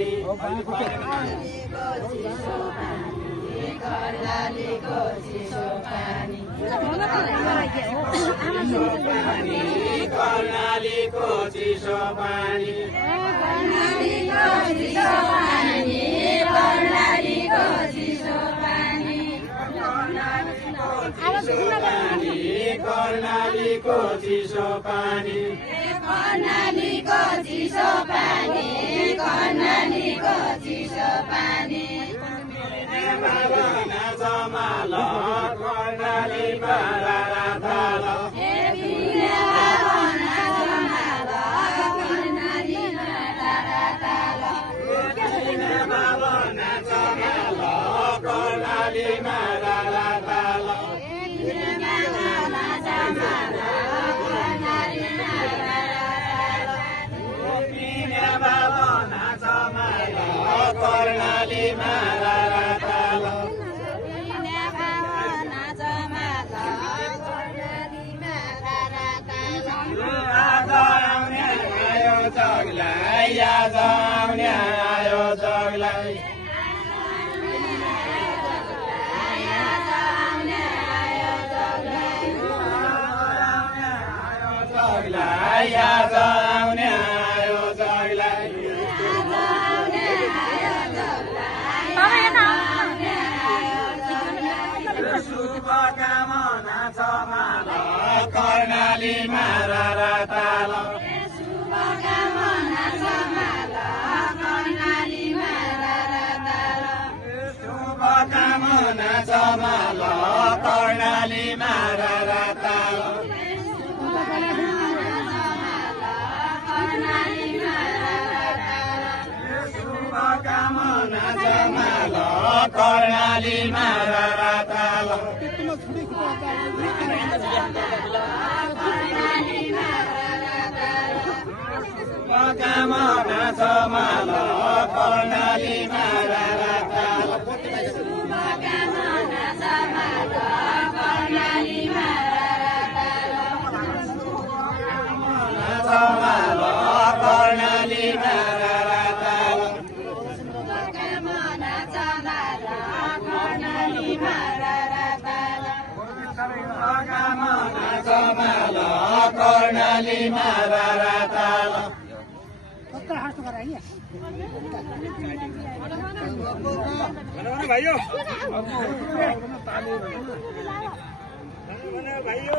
कर्णालीको चिसो पानी कर्णालीको चिसो पानी कर्णालीको चिसो पानी कर्णालीको चिसो पानी कर्णालीको चिसो पानी कर्णालीको चिसो पानी कर्णालीको चिसो पानी जमाल कर्णाली मारा थाल कर्णाली मारा थाल कर्णाली मारा थाल जगलाई याद आउने आयो जगलाई जगलाई याद आउने आयो जगलाई शुभकामना छ माल कर्णाली मारा ताल शुभकामना छ माल कर्णाली मारा ताल शुभकामना छ माल कर्णाली मारा ताल शुभकामना छ माल कर्णाली मारा ताल शुभकामना छ माल कर्णाली मारा ताल शुभकामना छ माल कर्णाली मारा ताल कर्णाली मारा ताल शुभकामना छ माल कर्णाली मारा ताल शुभकामना छ माल कर्णाली मारा ताल भाइयों